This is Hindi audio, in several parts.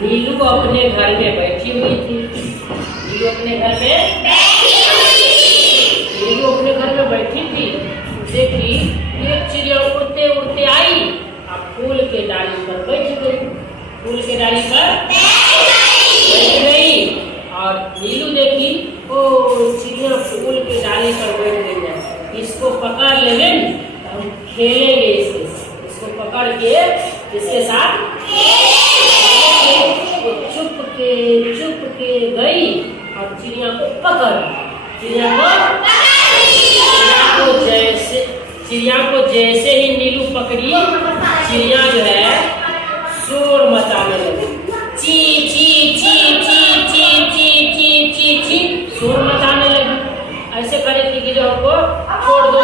नीलू अपने घर में बैठी हुई थी। नीलू अपने घर में नीलू अपने घर में बैठी थी। देखी एक चिड़िया उड़ते उड़ते आई और फूल के डाली पर बैठ गई। फूल के डाली पर बैठ गई और नीलू देखी ओ चिड़िया फूल के डाली पर बैठ गई है, इसको पकड़ लेंगे हम खेलेंगे इसको पकड़ के इसके साथ वो चुप के गई और चिड़िया को पकड़ चिड़िया को जैसे ही नीलू पकड़ी चिड़िया जो है शोर मचाने लगी। ची ची ची ची ची ची ची ची ची शोर मचाने लगी। ऐसे करे थी कि जो हमको छोड़ दो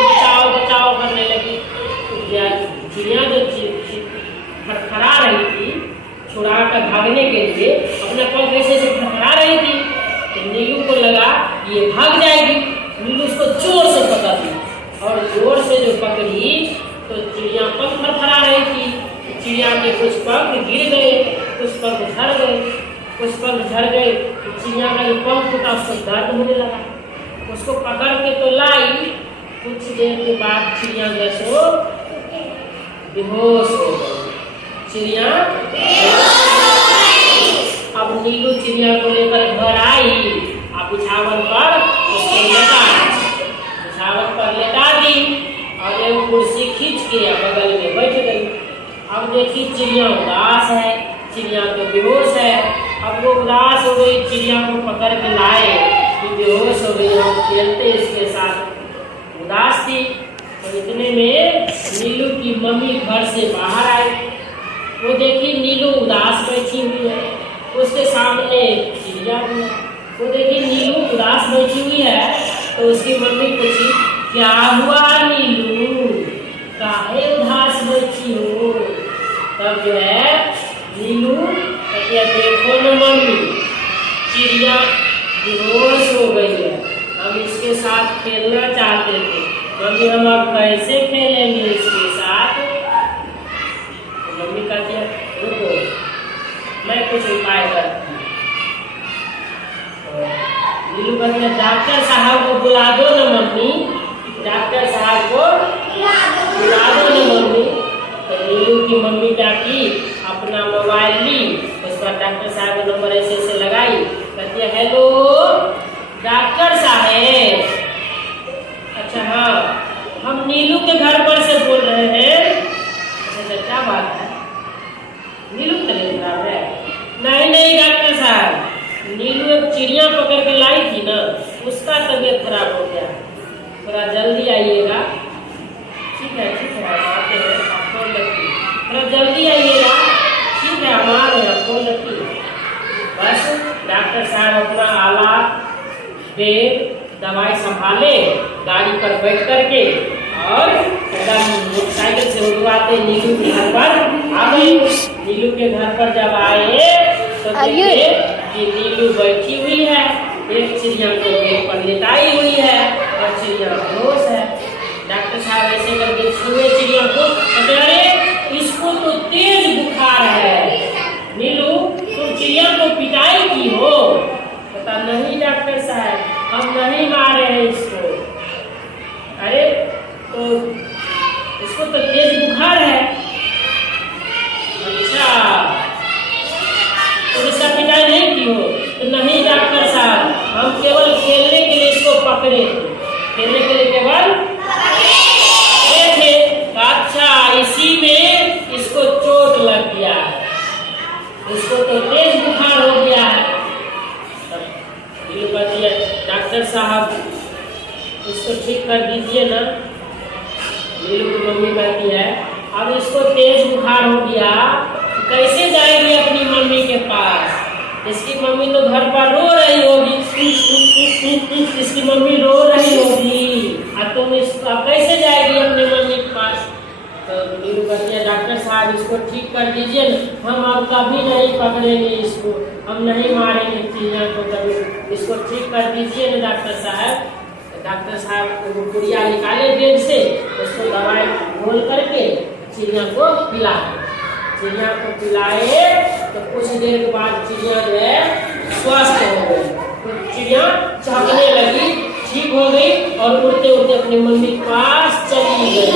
बचाओ बचाओ करने लगी। चिड़िया जो फड़फड़ा रही थी छुड़ा कर भागने के लिए अपने पंख ऐसे फड़फड़ा रही थी तो नीलू को लगा ये भाग जाएगी। नीलू उसको जोर से पकड़ ली और जोर से जो पकड़ी तो चिड़िया पंख फड़फड़ा रही थी। चिड़िया के कुछ पंख गिर गए, कुछ पंख झड़ गए। चिड़िया का जो पंख था उसको दर्द होने लगा। उसको पकड़ के तो लाई, कुछ देर के बाद चिड़िया जैसो बेहोश हो गई। चिड़िया अब नीलू चिड़िया को लेकर घर आई और बिछावन पर लेटा दी और एक कुर्सी खींच के बगल में बैठ गई। अब देखी चिड़िया उदास है, चिड़िया तो बेहोश है। अब वो उदास हो गई, चिड़िया को पकड़ के लाए कि बेहोश हो गई, हम खेलते इसके साथ। उदास थी तो इतने में नीलू की मम्मी घर से बाहर आई। वो देखी नीलू उदास बैठी हुई है, उसके सामने चिड़िया भी है। वो देखी नीलू उदास बैठी हुई है तो उसकी मम्मी पूछी क्या हुआ नीलू, काहे उदास बैठी हो। तब जो है नीलू क्या देखो न मम्मी चिड़िया बेहोश हो गई है, हम इसके साथ खेलना चाहते थे मम्मी, हम अब कैसे खेलेंगे इसके साथ। मम्मी कहती है रुको मैं कुछ उपाय करती हूँ। नीलू कहती है डॉक्टर साहब को बुला दो न मम्मी, डॉक्टर साहब को बुला दो न मम्मी। तो नीलू की मम्मी क्या की अपना मोबाइल ली, उस पर डॉक्टर साहब का नंबर ऐसे लगाई। कहती है हेलो डॉक्टर साहब। अच्छा हाँ हम नीलू के घर पर से बोल रहे हैं। अच्छा क्या बात है, नीलू तबीयत खराब है? नहीं डॉक्टर साहब, नीलू एक चिड़िया पकड़ के लाई थी ना, उसका तबीयत खराब हो गया, थोड़ा जल्दी आइएगा। ठीक है आते हैं, आप फोन रखिए, थोड़ा जल्दी आइएगा। ठीक है हम आ रहे हैं, फोन रखिए। बस डॉक्टर साहब अपना आला बेड दवाई संभाले, गाड़ी पर बैठ करके और एकदम मोटरसाइकिल से उड़वाते नीलू के घर पर आ गए। नीलू के घर पर जब आए तो देखे कि नीलू बैठी हुई है, एक चिड़िया को बेड पर लेटाई हुई है और चिड़िया बेहोश है। डॉक्टर साहब ऐसे करके छुए चिड़िया को, अरे इसको तो तेज बुखार है, नीलू तुम चिड़िया को पिटाई की हो। पता नहीं डॉक्टर साहब हम नहीं मारे हैं इसको। अरे तो इसको तो तेज बुखार है। अच्छा तो इसका पिटाई नहीं की हो? तो नहीं डॉक्टर साहब हम केवल खेलने के लिए इसको पकड़े थे, खेलने के लिए केवल थे। अच्छा इसी में इसको चोट लग गया है, इसको तो तेज बुखार हो गया है। डॉक्टर साहब इसको ठीक कर दीजिए ना। नीलू की मम्मी कहती है अब इसको तेज बुखार हो गया, कैसे जाएगी अपनी मम्मी के पास? इसकी मम्मी तो घर पर रो रही होगी, इसकी मम्मी रो रही होगी और तुम इसको कैसे जाएगी अपनी मम्मी के पास? तो नीलू कहती है डॉक्टर साहब इसको ठीक कर दीजिए ना, हम अब कभी नहीं पकड़ेंगे इसको, हम नहीं मारेंगे चिड़िया को कभी, इसको ठीक कर दीजिए ना डॉक्टर साहब। डॉक्टर साहब वो पुड़िया निकाले बेड से, उसको दवाई घोल करके चिड़िया को पिलाए। चिड़िया को पिलाए तो कुछ देर के बाद चिड़िया जो है स्वस्थ हो गई। तो चिड़िया चहकने लगी, ठीक हो गई और उड़ते उड़ते अपने मम्मी के पास चली गई।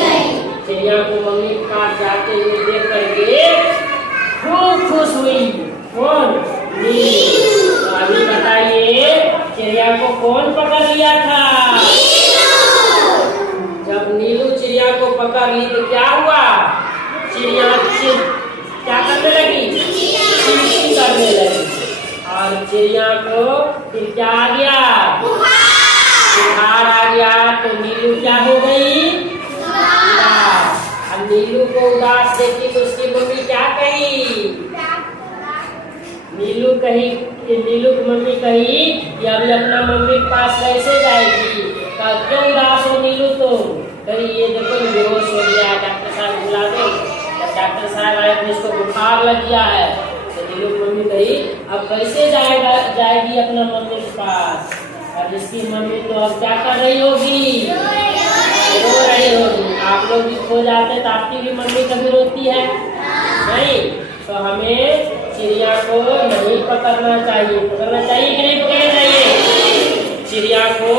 चिड़िया को मम्मी के पास जाते हुए देख करके खूब खुश हुई। कौन? नीलू। तो अभी बताइए चिड़िया को कौन पकड़ लिया था? जब नीलू चिड़िया को पकड़ ली तो क्या हुआ? चिड़िया क्या करने लगी? चींटी करने लगी। और चिड़िया को फिर क्या आ गया? बुखार आ गया। तो नीलू क्या हो गई? अब नीलू को उदास देखी तो उसकी मम्मी क्या कही? नीलू की मम्मी कही कि अभी अपना मम्मी के पास कैसे जाएगी? क्यों उदास हो नीलू? तो कही ये देखो बेहोश हो गया, डॉक्टर साहब बुला दो। डॉक्टर साहब आए तो इसको बुखार लग गया है। तो नीलू की मम्मी कही अब कैसे जाएगी अपना मम्मी के पास? और इसकी मम्मी तो अब क्या कर रही होगी? रो रही होगी। आप लोग भी खो जाते तो आपकी भी मम्मी कभी रोती है नहीं? तो हमें चिड़िया को नहीं पकड़ना चाहिए। पकड़ना चाहिए कि नहीं पकड़ना चाहिए? चिड़िया को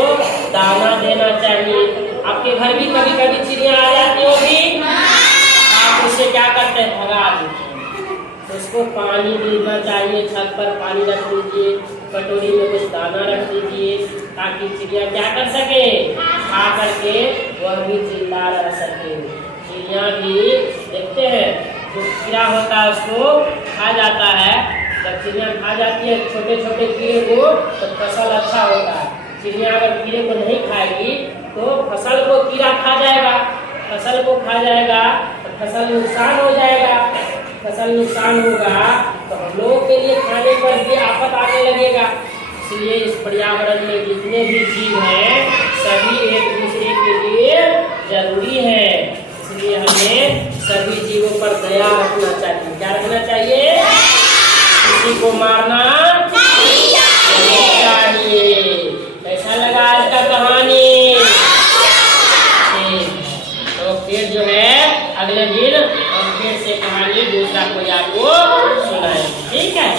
दाना देना चाहिए। आपके घर भी कभी कभी चिड़िया आ जाती होगी, आप उससे क्या करते हैं? भगा देते हैं। उसको पानी देना चाहिए, छत पर पानी रख दीजिए, कटोरी में कुछ दाना रख दीजिए ताकि चिड़िया क्या कर सके? खा करके वह भी जिंदा रह सके। चिड़िया भी देखते हैं जो कीड़ा होता है उसको खा जाता है। जब चिड़िया खा जाती है छोटे छोटे कीड़े को तो फसल अच्छा होता है। चिड़िया अगर कीड़े को नहीं खाएगी तो फसल को कीड़ा खा जाएगा। फसल को खा जाएगा तो फसल नुकसान हो जाएगा। फसल नुकसान होगा तो हम लोगों के लिए खाने पर भी आफत आने लगेगा। इसलिए इस पर्यावरण में जितने भी जीव हैं सभी एक दूसरे के लिए जरूरी है। इसलिए हमें सभी जीवों पर दया रखना चाहिए। क्या रखना चाहिए? किसी को मारना नहीं चाहिए। कैसा लगा आज का कहानी? तो फिर जो है अगले दिन हम फिर से कहानी दूसरा कोई आपको सुनाएंगे। ठीक है।